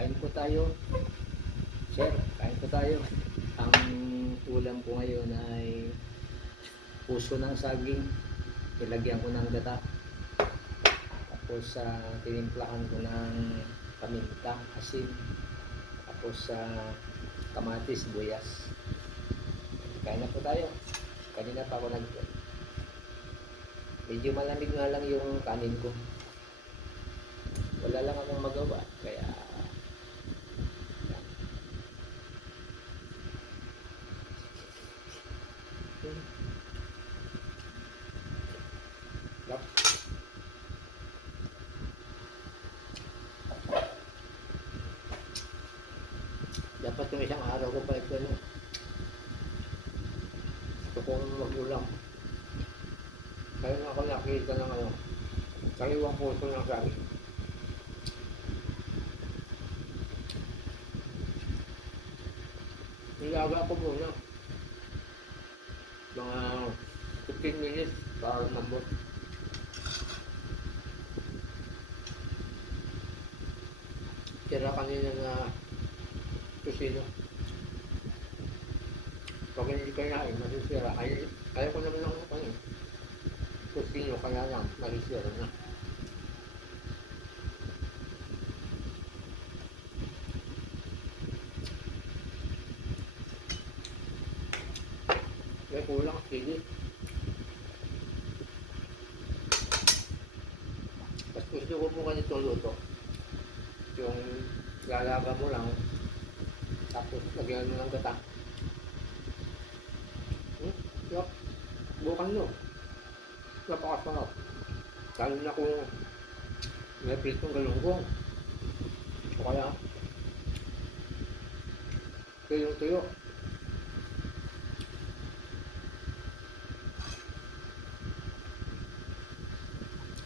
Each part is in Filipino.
Kain po tayo. Sir, kain po tayo. Ang ulam po ngayon ay puso ng saging. Ilagyan ko ng gata. Tapos tinimplahan ko ng paminta, asin. Tapos kamatis, buyas. Kain na po tayo. Kanina pa ako medyo malamig nga lang yung kanin ko. Wala lang akong magawa. Kaya dapat yung isang araw ko pa ito na. Gusto kong mag-ulam. Kaya nga ako nakita ng kaliwang puso ng saging. Nilaga ko muna. Mga 15 minutes para nabot. Tira kanina na tusino. Pag hindi kayain, masisira. Kaya ko naman ako tusino, kaya lang, masisira na. May kulang, sige. Tapos gusto ko po ganito luto. Yung lalaga mo lang, tapos lagyan mo ng gata. Yup, bukan nyo. Napakasarap. Lalo na kung may pritong galunggong. O kaya, tuyong-tuyo.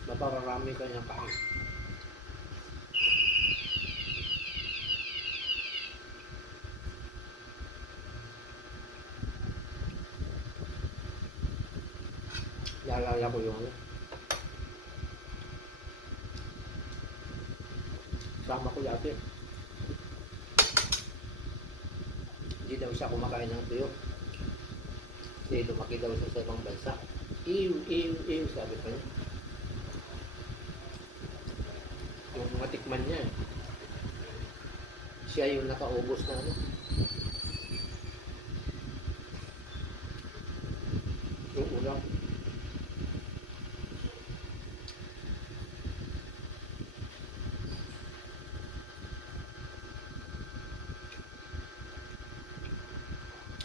Napararami ka niyang kain. Lalala ko yung sama ko dati. Hindi daw siya kumakain ng tuyo. Kasi lumaki daw siya sa ibang bansa. Ew, sabi pa niya. Yung matikman niya, siya yung nakaubos na yung ulam.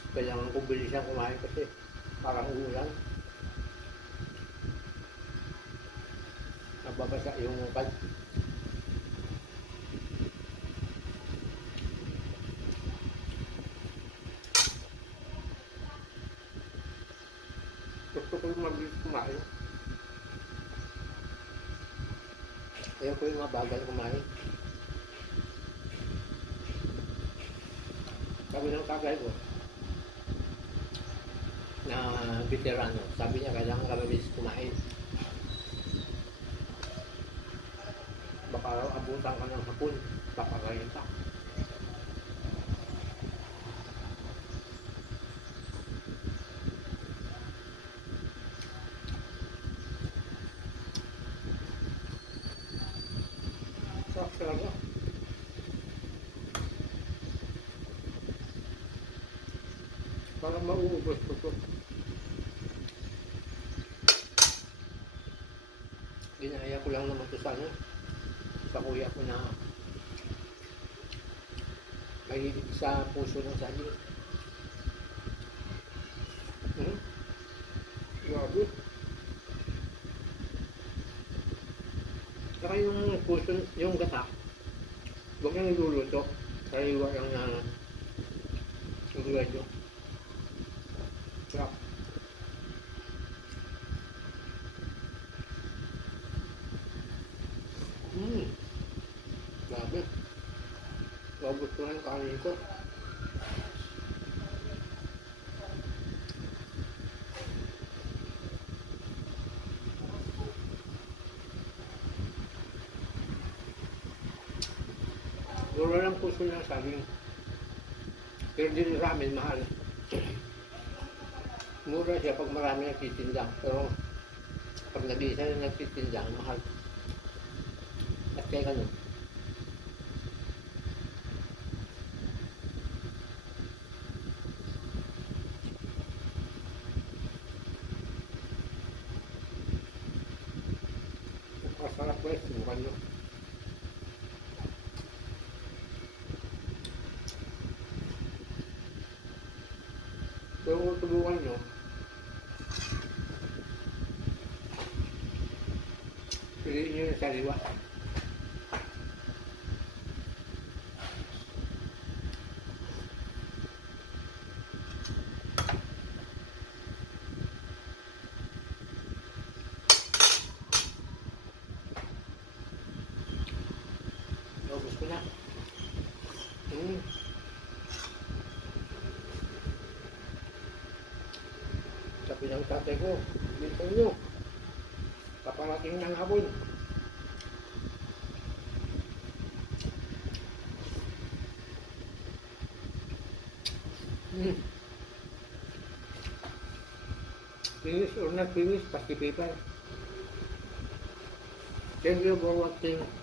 Kailangan ko bilisan kumain kasi parang ulan. Nababasa yung mukad. Gusto ko yung mabilis kumain. Ayaw ko yung mabagal kumain. Sabi ng kagay ko na veterano, sabi niya kailangan ka mabilis kumain. Baka abutan ka ng hapon, papagayin ka. Sarap talaga. Parang mauubos ko ito. Ginaya ko lang naman ito sa kuya ko na may sa puso ng saging. Grabe. Saka yung puso, yung gata, huwag nang iluluto. Kaliwa lang na ingredyo. Sarap. Grabe. Labot ko ng kanin ko. Mura lang puso ng saging. Pero dito sa amin, mahal. Mura siya pag marami nagtitinda. Pero pag nag-iisa na nagtitinda, mahal. At kaya ganun. Masarap ba yung subukan nyo? Pero kung subukan nyo, piliin nyo yung sariwa. Naubos ko na. Sabi ng tatay ko, dito nyo, paparating ng hapon. Finish or not finish, pasti paper. Thank you for watching.